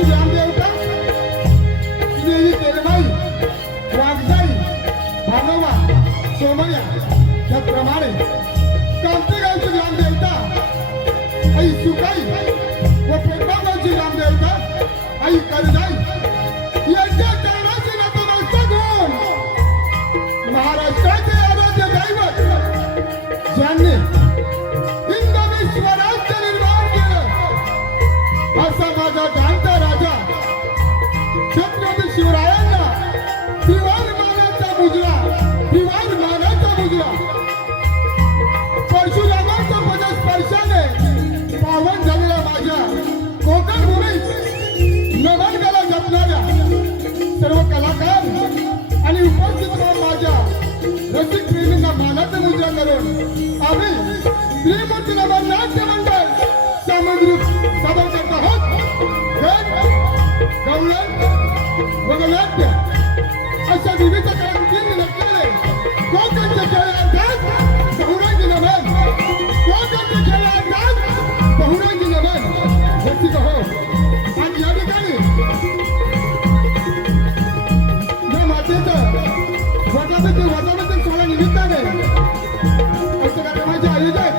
गावची ग्रामदेवता देवी तेलबाई वाघजाई भानोबा सोमय्या याप्रमाणे कामते गावची ग्रामदेवता आई सुकाई व पेटगाव गावची ग्रामदेवता आई करजाई यांच्या चरणाची नतमस्तक होऊन महाराष्ट्राचे आराध्य दैवत ज्यांनी हिंदवी निर्माण केलं असा माझा जाणता राजा छत्रपती शिवरायांना त्रिवार मानाचा मुजरा परशुरामाच्या पदस्पर्शाने पावन झालेल्या माझ्या कोकण भूमीत नमन कला जपणाऱ्या सर्व कलाकार आणि उपस्थित माझ्या रसिक प्रेमींना मानाचा मुजरा करून आम्ही श्रीमंत नमन नाट्य मंडळ सामग्री सादर करत आहोत. गवळण वगनाट्य अशा विविध कलाकृतींनी नटलेले कोकणचे खेळाडू बहुरंगी नमन कोकणचे खेळाडू बहुरंगी नमन रसिक हो. आणि या ठिकाणी या मातेचं वटाबद्दल सोहळा निमित्ताने कार्यक्रमाचे आयोजक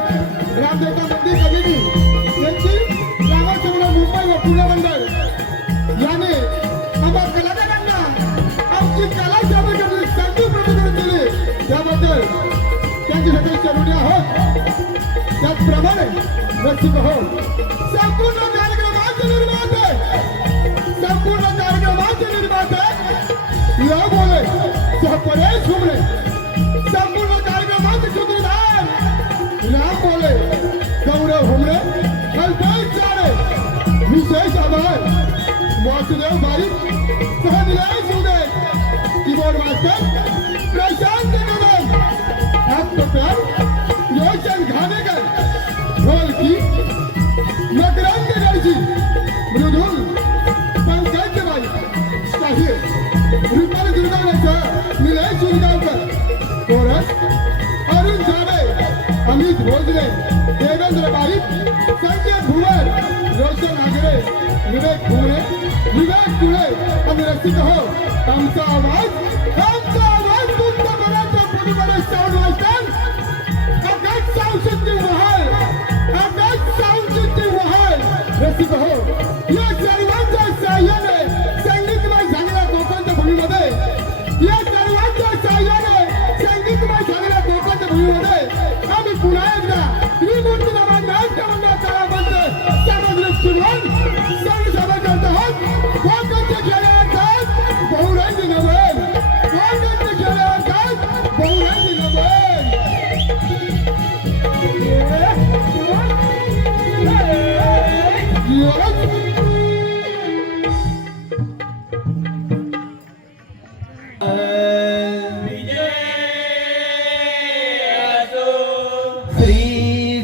रामदेवता मंदिर कमिटी यांची रामाचंद्र मुंबई व पुणे मंडळ याने आम्हा कलाकारांना आमची कला सादर संधी प्रदान केली त्याबद्दल त्यांच्यासाठी चरणी आहोत. त्याचप्रमाणे रसिक हो संपूर्ण कार्यक्रमाचे निर्माते या बोले त्या परेश हुमरे संपूर्ण कार्यक्रमाचे सूत्रधार राम बोले गौरव हुमरे कल्पेश चारे विशेष आभार वासुदेव बारीक सहनिलय सुदे कीबोर्ड मास्टर प्रशांत कदम हाथ रोशन घानेकर ढोलकी मकरंद गढ़जी मृदुल पंकज बाई शाहीर रुपाली दुर्गावकर निलेश उलगावकर कोरस अरुण झाडे अमित भोजने देवेंद्र बारीक संजय भुवर रोशन आगरे विवेक भुवरे विवेक तुळे आणि रसिक हो आमचा आवाज तुमच्या मनाच्या पलीकडे साऊंड वाजतात. आकाश साऊंड सिस्टीम वहाल रसिक हो या सर्वांच्या साह्याने संगीतमय झालेल्या कोकणच्या भूमीमध्ये आम्ही पुन्हा एकदा त्रिमूर्ती नमन नाट्य मंडळ तळाबंद सामग्री सुरुवात सण करत आहोत. कोकणचे खेळाडू बहुरंगी नमन कोकणचे खेळाडू बहुरंगी नमन.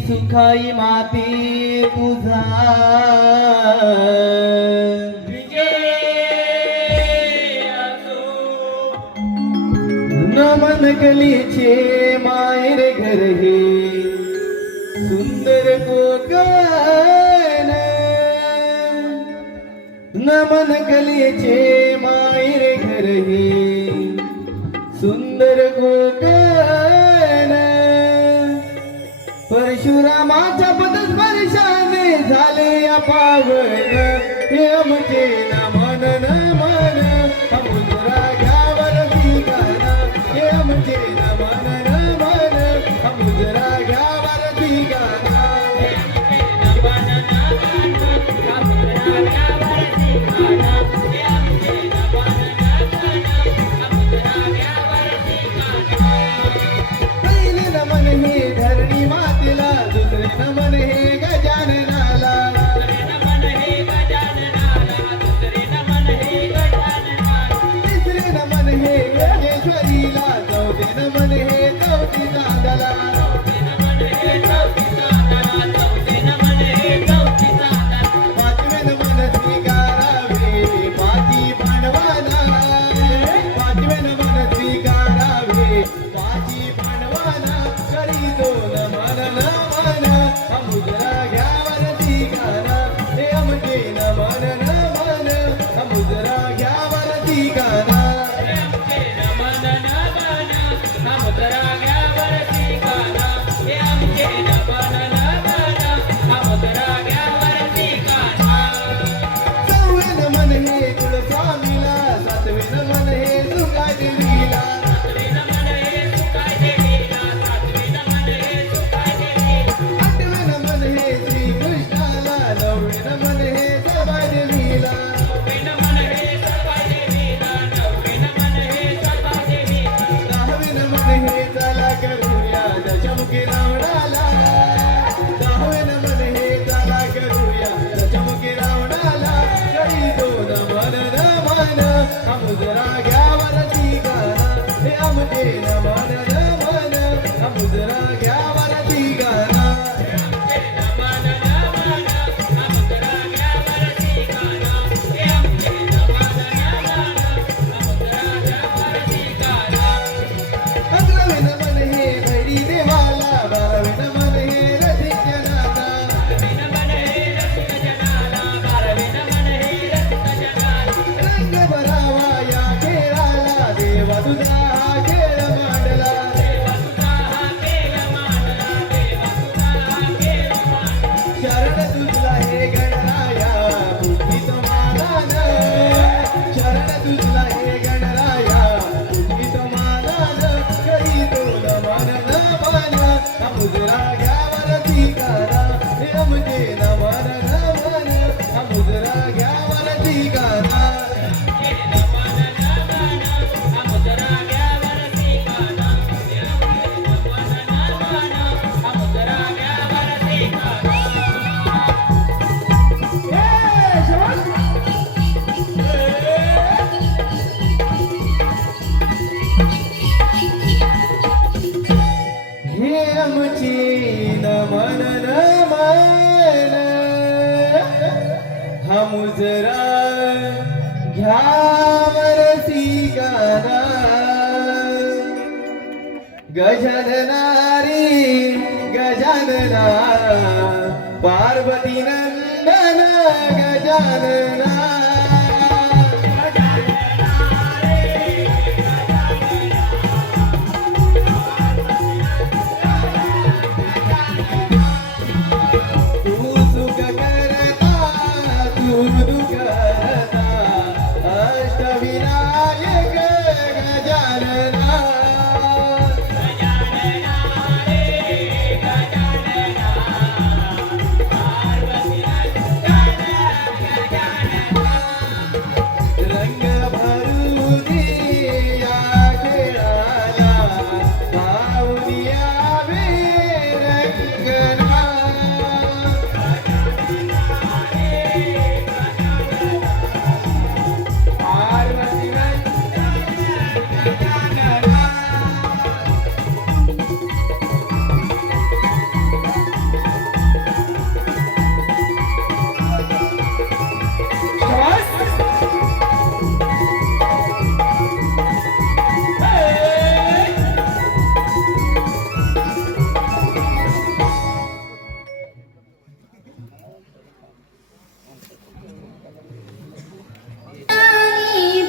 सुखाई माती तुझा नमन गलीचे मायर घर हे सुंदर कोकण नमन गलीचे मायर घर हे सुंदर कोकण परशुरामाच्या पदस्पर्शाने झाले पावन हे आमचे नमन नमन मुजरा घ्यावरती गाणा हे आमचे नमन नमन मुजरा घ्यावरती गाणा पहिले नमन हे धरणी मातेला दुसरे नमन हे गजाननाला करीतो नमन नमन अमुजरा घ्यावरती गाणं हे आमचे नमन नमन अमुजरा घ्यावरती गाणं अकरावे नमन हे भैरी देवाला बारावे नमन हे रसिकजनाला रंग भरावा या खेळाला देवा तुझा हा खेळ मांडला शरण तुझला हे गणराया बुद्धीत मानान शरण तुझला हे गणराया बुद्धीत मानान करीतो नमन नमन अमुजरा घ्यावरती गाणं हे आमचे नमन नमन अमुजरा घ्यावरती गाणं हे आमची नमन नमन हमुजरा घ्यावरती गाणं गजाननारी गजानना पार्वती नंदन गजानना तू सुख करता तू दुःख करता अष्टविनायक गजानना रंग भरू दे या खेळाला पाहून यावे रंगना पार्वती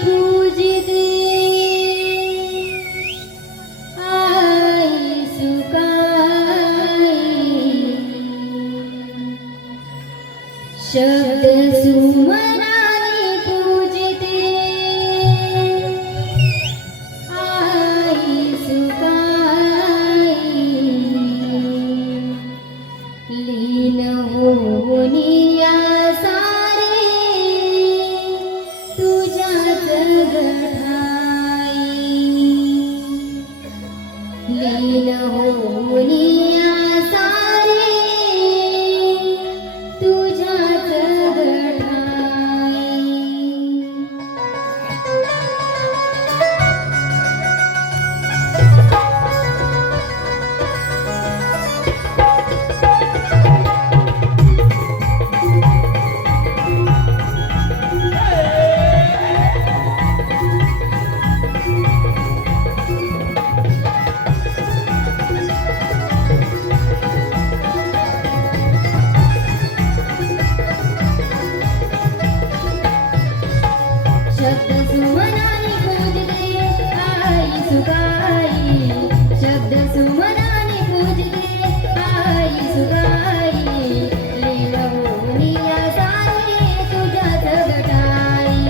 पूजते आई सुकाई शब्द सुमनाने पूजते आई सुकाई लीन होऊनी या सारे तुझ्याच गठाई लीन होऊनी या सारे तुझ्याच गठाई शब्द सुमनाने पूजते आई सुगाई शब्द सुमनाने पूजते आई सुगाई लीन होऊनी या सारे तुझ्याच गठाई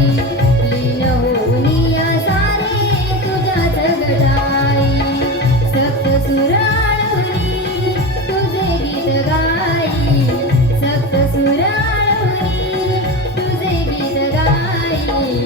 लीन होऊनी या सारे तुझ्याच गठाई सप्त सुराळुनी तुझे गीत गाई सप्त सुराळुनी तुझे गीत गाई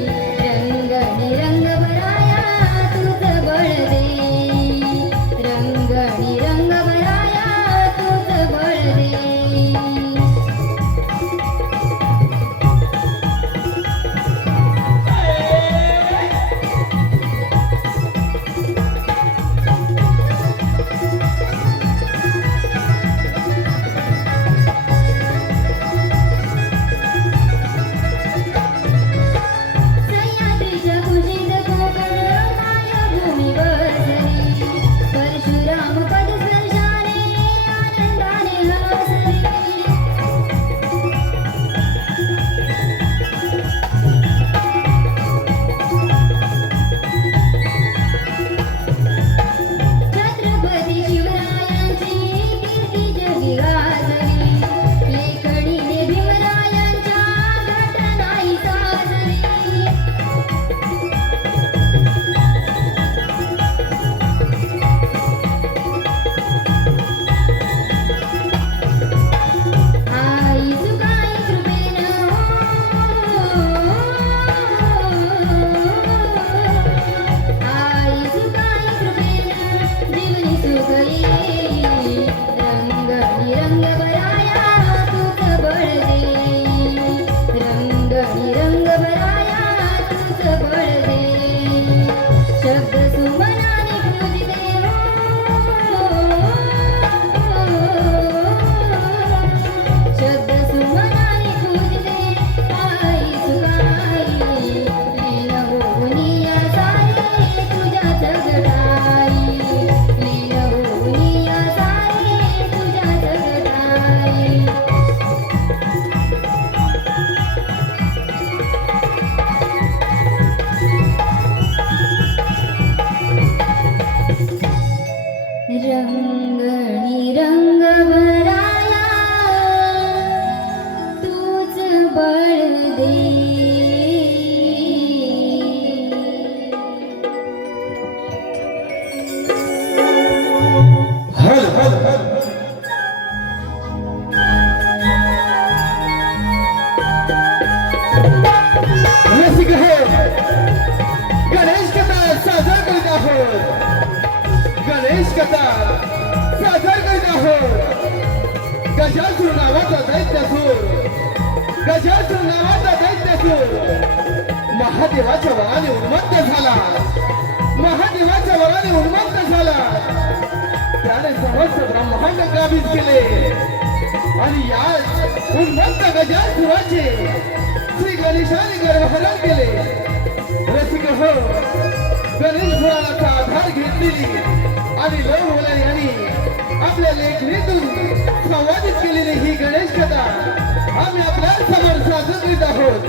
गजासूर नावाचा दैत्यासूर महादेवाच्या वराने उन्मत्त झाला. महादेवाच्या वराने उन्मत्त झाला. त्याने समस्त ब्रह्मांड काबीज केले आणि या उन्मत्त गजासुराचे श्री गणेशाने गर्भहरण केले. रसिक हो, गणेश पुराणाचा आधार घेतलेली आणि लोकवलन यांनी आपल्या लेखणीतून संवादित केलेली ही गणेश कथा आम्ही आपल्या समोर सादर करीत आहोत.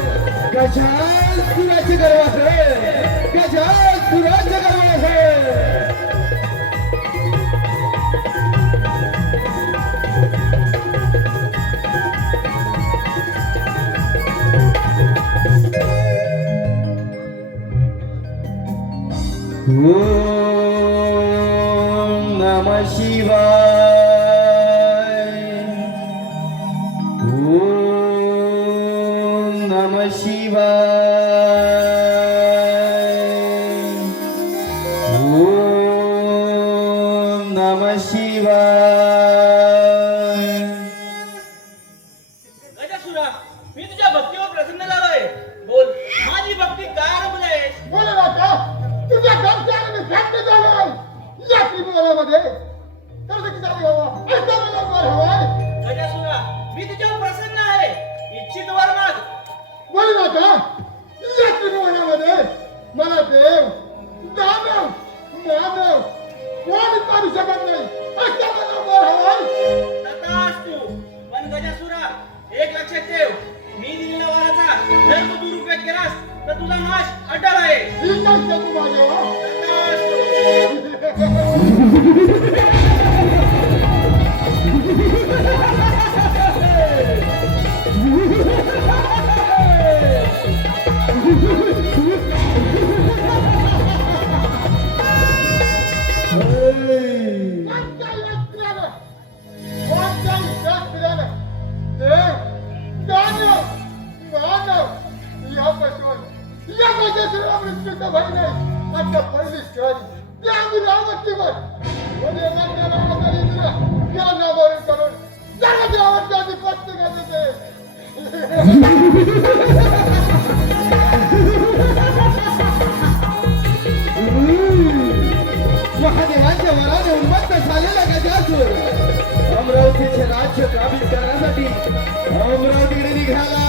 गजासुराचे गर्भहरण, गजासुराचे गर्भहरण. ओम नमः शिवाय. ओम नमः शिवाय. ओम नमः शिवाय. गजासुरा, मी तुझ्या भक्तीवर प्रसन्न झालोय. बोल, माझी भक्ती काय रमलेस? बोले राजा, तुझ्या दर्शनाने मी व्यक्त झालोय. या त्रिभुवनामध्ये कसं की झालं हवं, असं मला वर हवंय. गजासुरा, मी तुझ्यावर प्रसन्न आहे. इच्छित वर माग. बोले राजा, या त्रिभुवनामध्ये मला देव, दानव, मानव कोणी करू शकत नाही. असं मला वर हवंय. तथास्तु. पण गजासुरा, एक लक्षात ठेव, मी दिलेल्या वराचा जर तू दुरुपयोग केलास तर तुझा नाश अटळ आहे. ही काय शकू माझ्या तथास्तु. महादेवांच्या वराने उन्मत्त झालेला गजासूर अमरावतीचे राज्य काबीज करण्यासाठी अमरावतीकडे निघाला.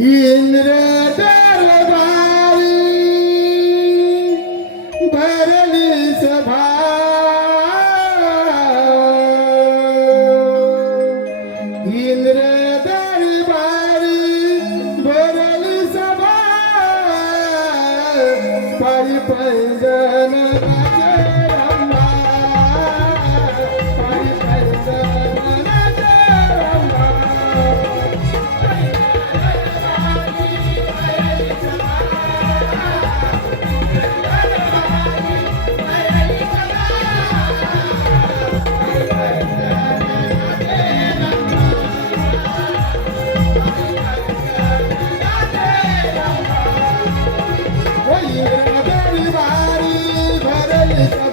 इंद्र दरबारी भरली सभा इंद्र दरबारी भरली सभा पायी पैंजन नाचे रंभा पायी पैंजन नाचे रंभा Bye.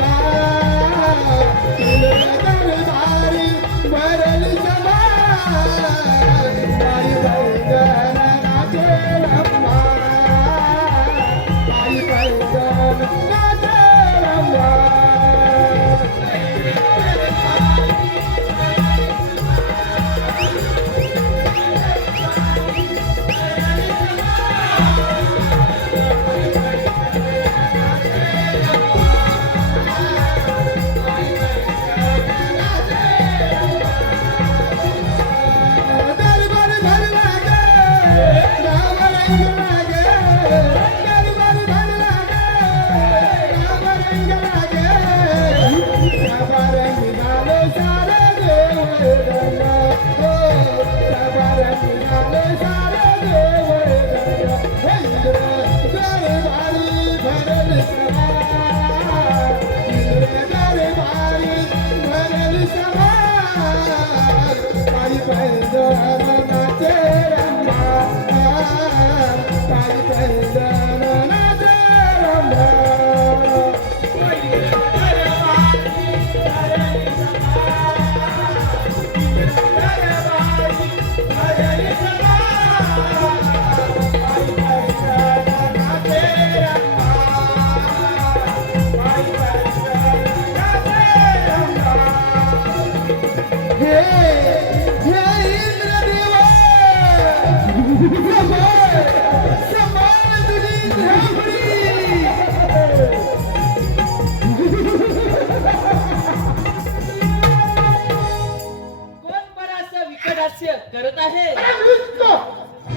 कोण बराच विकट हास्य करत आहे?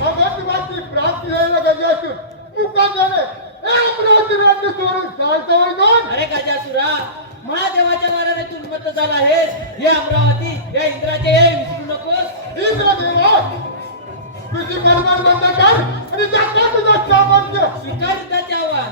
अगतिवाची प्राप्ती यायला गजे असून मुका झाले अमरावती राज्य सोडून चालता कोण अरे गजासुरा, महादेवाच्या वाराने तू उन्मत्त झाला आहेस. हे अमरावती या इंद्राचे हे विसरू नकोस. इंद्रदेवा तुझी बरोबर बंद कर आणि दाखवा तुझं सामर्थ्य स्वीकार युद्धाचे आव्हान.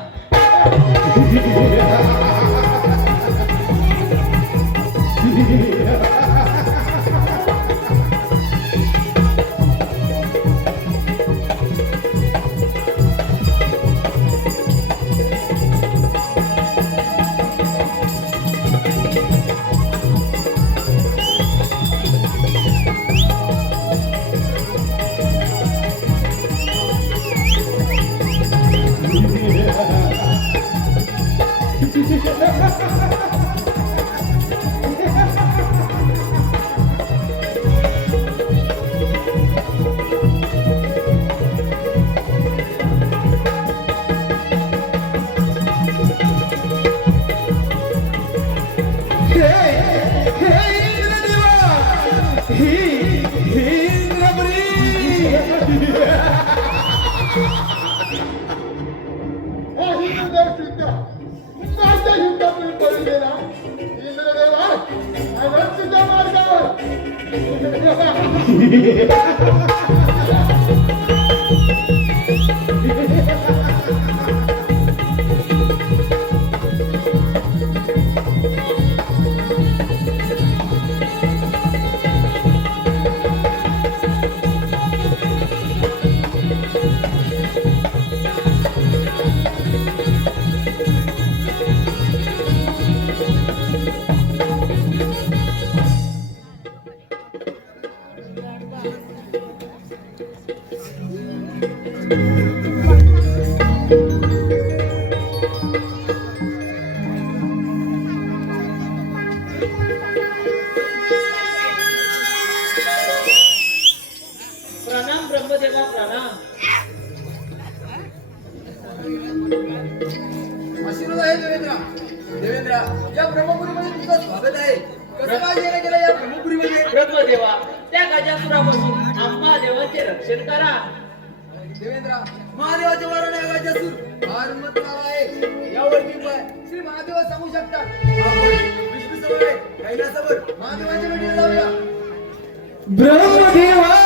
माझ्या युद्धातून पळून गेला इंद्रदेवा तुझ्या मार्गावर प्रणाम ब्रह्मदेवा, प्रणाम. आशीर्वाद आहे देवेंद्र. देवेंद्र, या ब्रह्मपुरीमध्ये तुझं स्वागत आहे. कसं काय येणं केलं या ब्रह्मपुरीमध्ये? ब्रह्मदेवा, त्या गजासुरापासून आम्हा देवाचे रक्षण करा. देवेंद्र, महादेवाच्या वराने गजासूर फार हिंमतवान आहे. यावरती श्री महादेव सांगू शकतात. आपण विष्णू समोर कैलासावर महादेवाच्या भेटीला जाऊया. ब्रह्मदेवा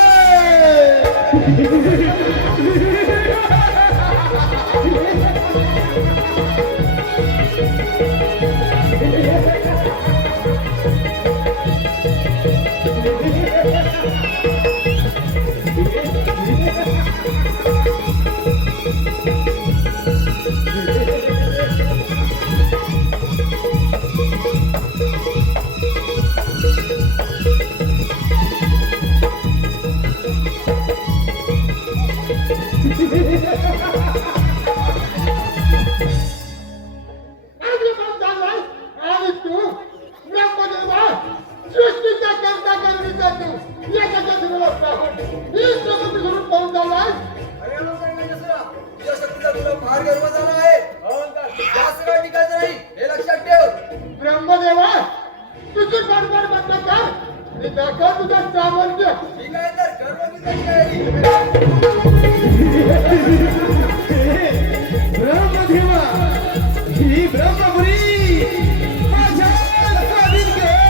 अरे लोकांना गजासुरा, तुझ्या शक्तीचा तुला फार गर्व झाला आहे. जास्त काळ टिकायचं नाही हे लक्षात ठेव. ब्रह्मदेवा तुझी बडबड बंद कर आणि दाखव तुझं सामर्थ्य. ठीक आहे तर गर्व किती आहे? ब्रह्मदेवा ही ब्रह्मपुरी माझ्या स्वाधीन कर.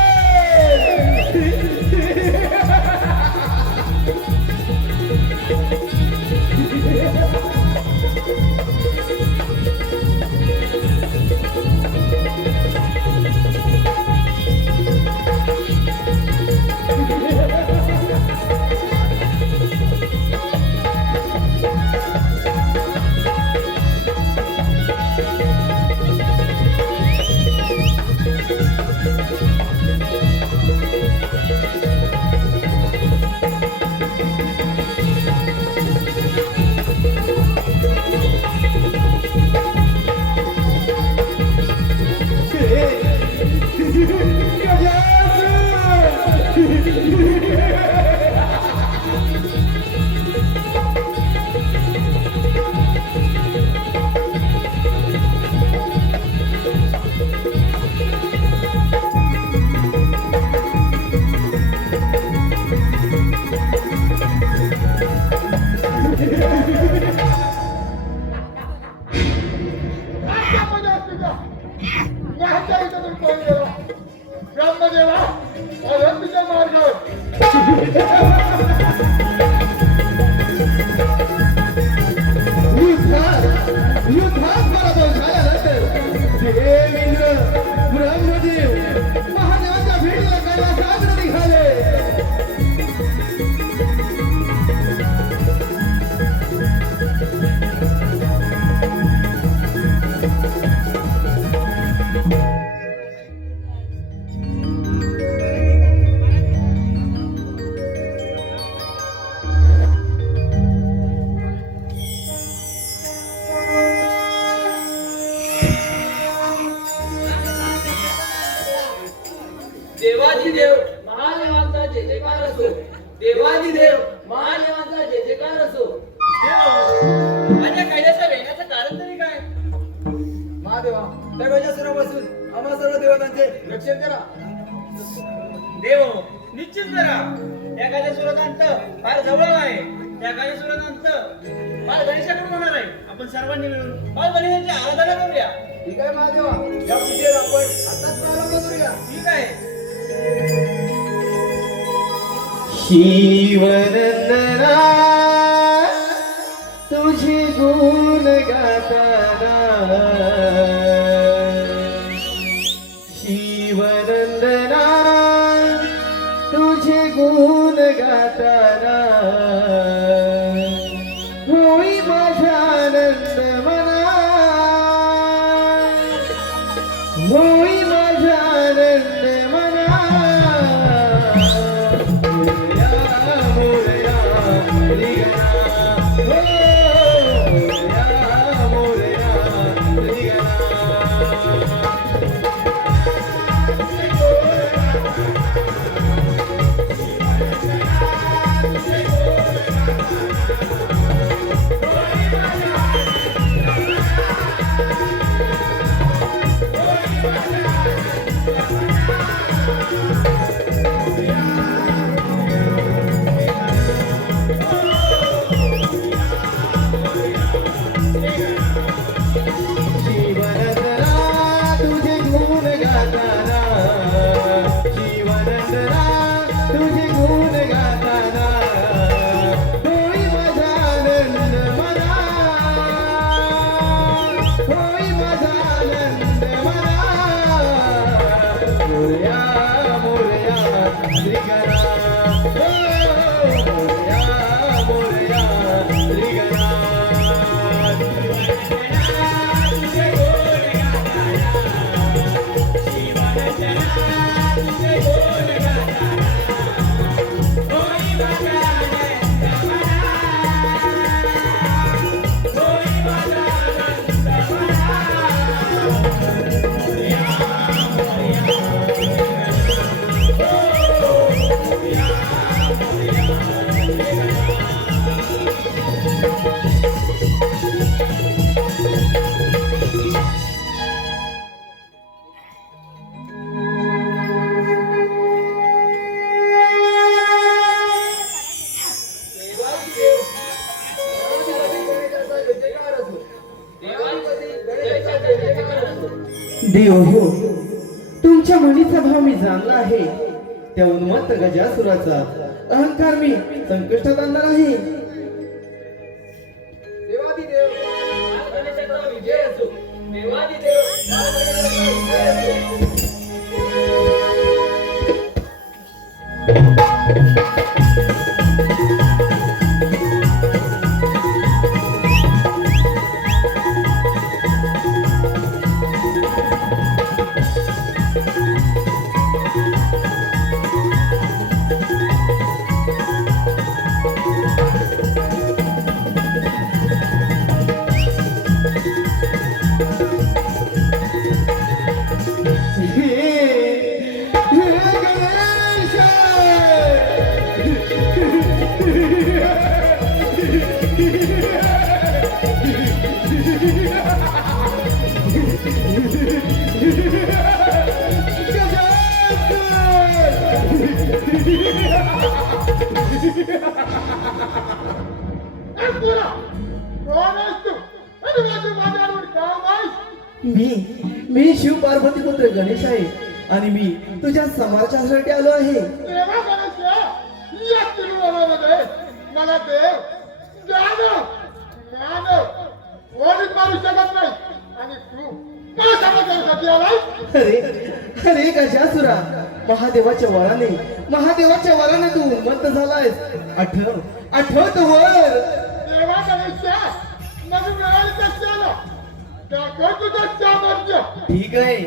माझ्या इथून पळून गेला ब्रह्मदेवा अनंतीच्या मार्गावर युद्धात पराभव झाल्यानंतर देवेंद्र ब्रह्मदेव महादेवाच्या भेटीला कैलासात निघाले. देवादिदेव महादेवांचा जय जयकार असो. देवादिदेव महादेवांचा जय जयकार असो. माझ्या कैलासावर येण्याचं कारण तरी काय? महादेवा त्या गजासुरापासून आम्हा सर्व देवतांचे रक्षण करा. देव निश्चित करा. त्या गजासुराचा अंत फार जवळ आहे. त्या गजासुराचा अंत बाळ गणेशाकडून होणार आहे. आपण सर्वांनी मिळून बाळ गणेशाची आराधना करूया. ठीक आहे महादेवा, या पूजेला आपण आताच प्रारंभ करूया. ठीक आहे. शिवनंदना तुझे गुण गाताना शिवनंदना तुझे गुण गाताना होई माझा आनंद मना होई माझा आनंद मना देव हो, तुमच्या म्हणीचा भाव मी जाणला आहे. त्या उन्मत्त गजासुराचा अहंकार मी संकष्टात आणणार आहे. देवादिदेव बाळ गणेशाचा विजय असो. देवादिदेव बाळ गणेशाचा विजय असो. कोण आहेस तू आणि माझ्या माझ्यावर काम आहेस मी शिव पार्वती पुत्र गणेश आहे आणि मी तुझ्या समाचारासाठी आलो आहे. देवा गणेशा, या त्रिभुवनामध्ये मला देव दानव मानव कोणीच मारू शकत नाही आणि तू काय समाजासाठी आलाय? अरे गजासुरा, महादेवाच्या वराने तू उन्मत्त झालायस. आठव वर. देवा गणेशा, मग मिळाली कशाला? दाखव तुझं सामर्थ्य. ठीक आहे.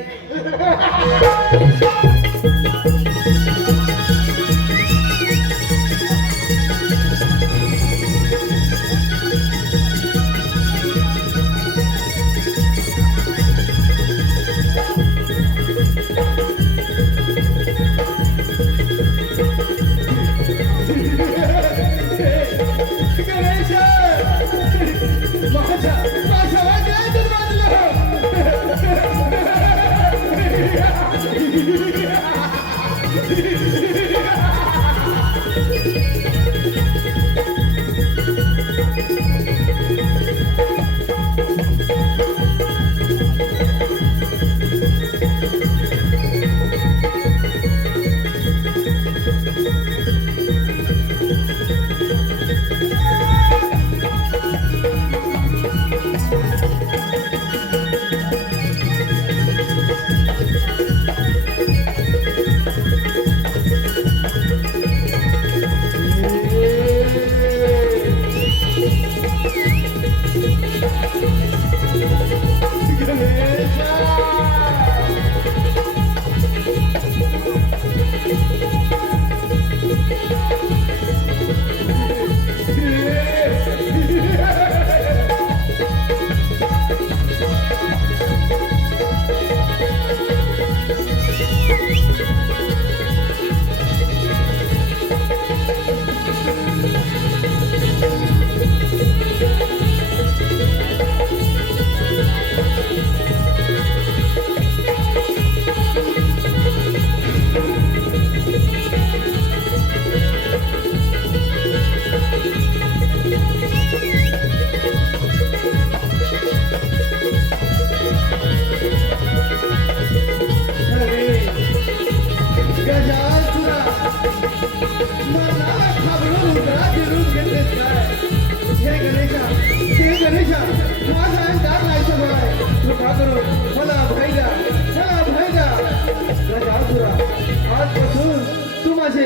आजपासून तू माझे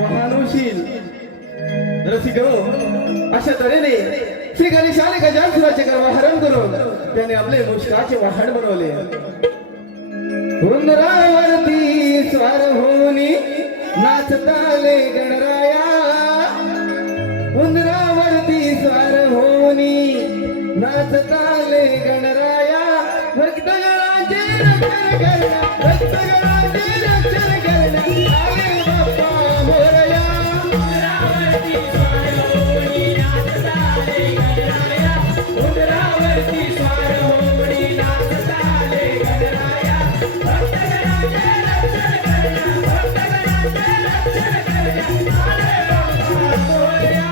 वाहन होशील. रसिको, अशा तऱ्हेने श्री गणेशाने गजासुराचे गर्वहरण करून त्याने आपले मुष्काचे वाहन बनवले. उंदरावरती स्वार होऊनी नाचताले गणराया. उंदरावरती स्वार होऊनी नाचताले गणराया. भक्तगणांचे रक्षण करण्या, भक्तगणांचे रक्षण करण्या आले बाप्पा मोरया. उंदरावरती स्वार होऊनी नाचताले गणराया. उंदरावरती स्वार होऊनी नाचताले गणराया. भक्तगणांचे रक्षण करण्या, भक्तगणांचे रक्षण करण्या आले बाप्पा मोरया.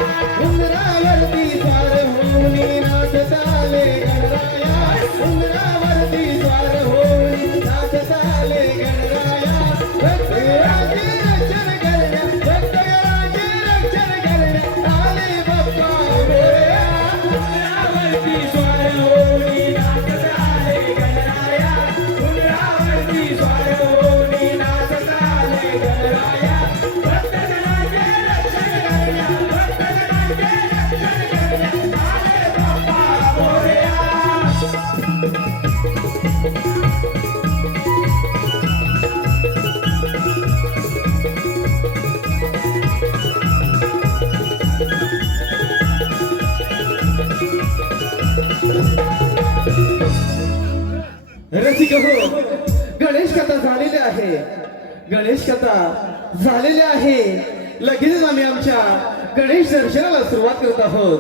उंदरावरती स्वार होऊनी नाचताले गणराया. उंदरावरती स्वार होऊनी नाचताले गणराया. भक्तगणांचे रक्षण करण्या, भक्तगणांचे रक्षण करण्या आले बाप्पा मोरया. उंदरावरती स्वार होऊनी नाचताले गणराया. उंदरावरती स्वार होऊनी नाचताले गणराया. भक्तगणांचे रक्षण करण्या, भक्तगणांचे रक्षण करण्या आले बाप्पा मोरया. रसिक हो, गणेश कथा झालेली आहे. गणेश कथा झालेली आहे. लगेच आम्ही आमच्या गणेश दर्शनाला सुरुवात करत आहोत.